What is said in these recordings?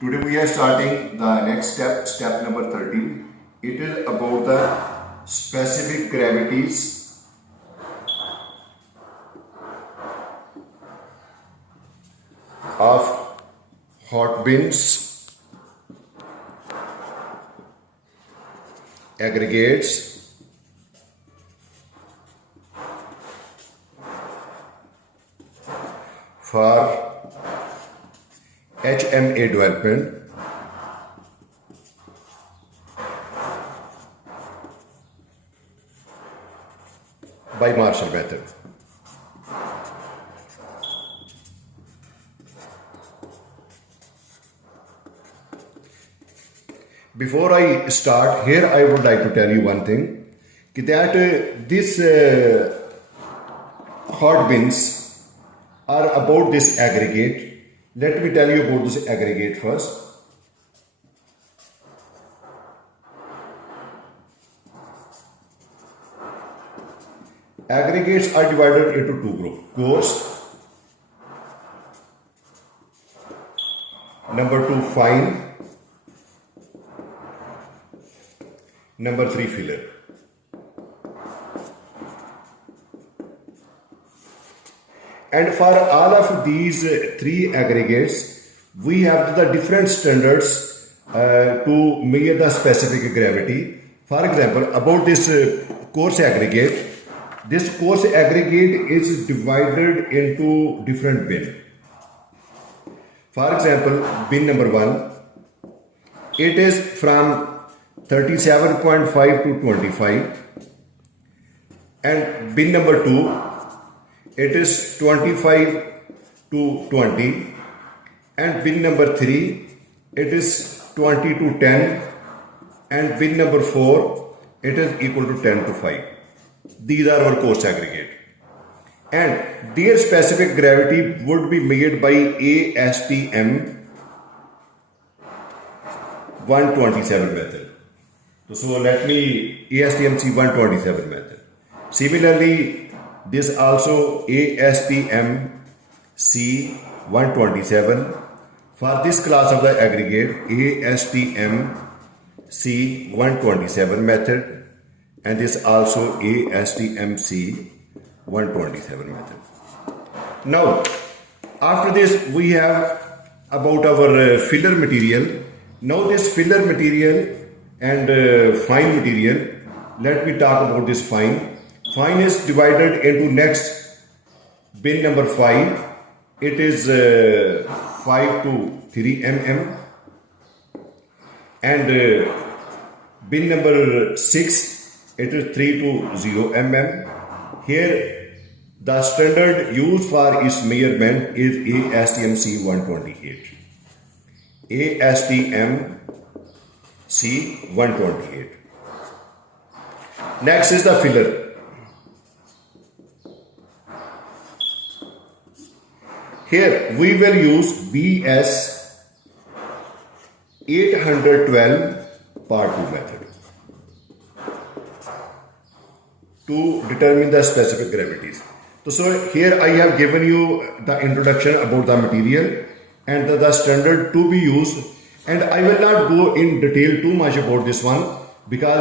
Today we are starting the next step number 13. It is about the specific gravities of hot bins, aggregates, for HMA development by Marshall method. Before I start, here I would like to tell you one thing, that this hot bins are about this aggregate. Let me tell you about this aggregate first. Aggregates are divided into two groups: coarse, number 2 fine, number 3 filler. And for all of these three aggregates, we have the different standards to measure the specific gravity. For example, about this coarse aggregate, this coarse aggregate is divided into different bins. For example, bin number 1, it is from 37.5 to 25, and bin number 2, it is 25 to 20, and bin number 3, it is 20 to 10, and bin number 4, it is equal to 10 to 5. These are our coarse aggregate, and their specific gravity would be measured by ASTM 127 method. So let me ASTM 127 method. Similarly, this also ASTM C 127. For this class of the aggregate, ASTM C 127 method, and this also ASTM C 127 method. Now, after this, we have about our filler material. Now, this filler material and fine material, let me talk about this fine. Fine is divided into next bin number 5. It is 5 to 3 mm, and bin number 6, it is 3 to 0 mm. Here the standard used for its measurement is ASTM C 128. ASTM C 128. Next is the filler. Here we will use BS 812 part 2 method to determine the specific gravities. So here I have given you the introduction about the material and the standard to be used, and I will not go in detail too much about this one, because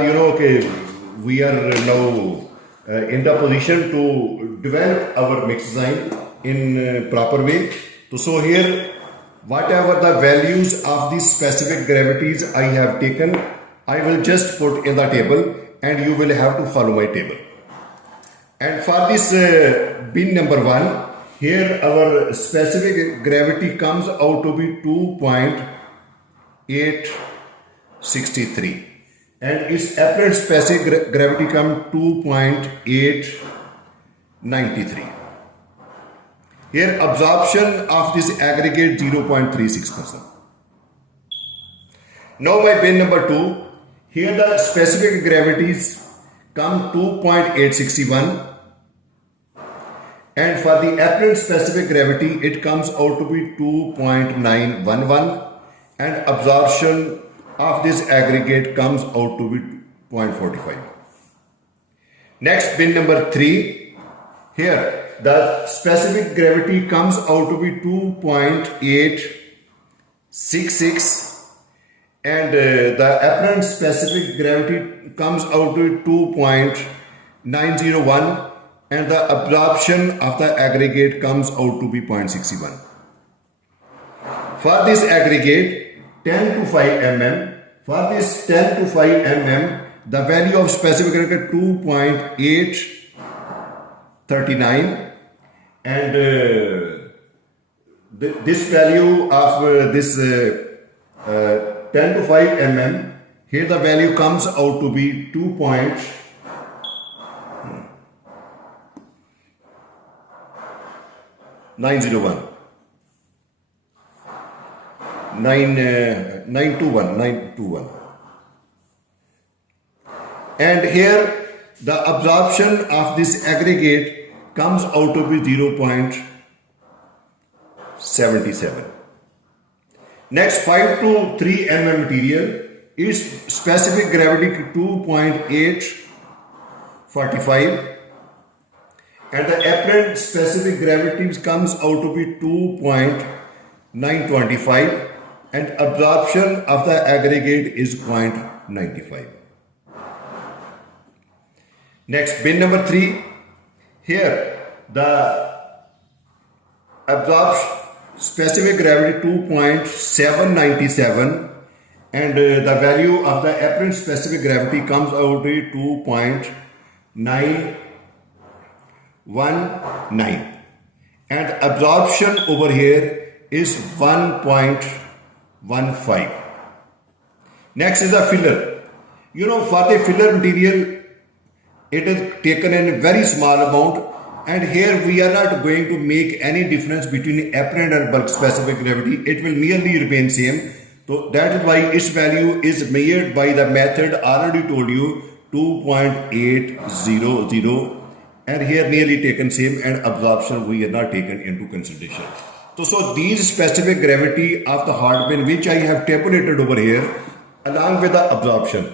we are now in the position to develop our mix design in proper way. So here, whatever the values of these specific gravities I have taken, I will just put in the table, and you will have to follow my table. And for this bin number 1, here our specific gravity comes out to be 2.863, and its apparent specific gravity comes 2.893. Here absorption of this aggregate 0.36%. Now my bin number 2, here the specific gravities come 2.861, and for the apparent specific gravity it comes out to be 2.911, and absorption of this aggregate comes out to be 0.45. Next, bin number 3, here the specific gravity comes out to be 2.8 66, and the apparent specific gravity comes out to 2.901, and the absorption of the aggregate comes out to be 0.61. For this aggregate 10 to 5 mm, for this 10 to 5 mm, the value of specific gravity 2.839, and this value of this 10 to 5 mm, here the value comes out to be 2.901. 921. And here the absorption of this aggregate comes out to be 0.77. Next, 5 to 3 mm material, its specific gravity 2.845, and the apparent specific gravity comes out to be 2.925, and absorption of the aggregate is 0.95. Next, bin number 3. Here the absorption specific gravity 2.797, and the value of the apparent specific gravity comes out to 2.919, and absorption over here is 1.15. Next is the filler. For the filler material, it is taken in a very small amount, and here we are not going to make any difference between apparent and bulk specific gravity. It will merely remain same. So that is why its value is measured by the method already told you, 2.800, and here nearly taken same, and absorption we are not taken into consideration. So these specific gravity of the hard bin, which I have tabulated over here along with the absorption.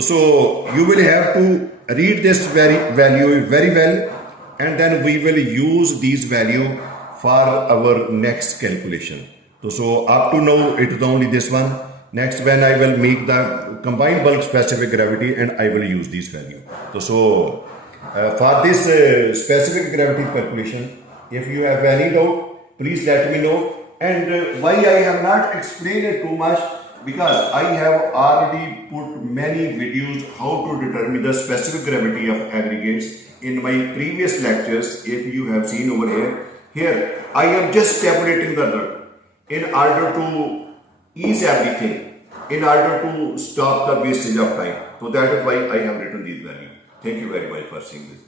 So you will have to read this value very well, and then we will use these value for our next calculation. So up to now it is only this one. Next, when I will make the combined bulk specific gravity, and I will use this value. So for this specific gravity calculation, if you have any doubt, please let me know. And why I have not explained it too much, because I have already put many videos how to determine the specific gravity of aggregates in my previous lectures. If you have seen over here I am just tabulating the result in order to ease everything, in order to stop the wastage of time. So that is why I have written these values. Thank you very much for seeing this.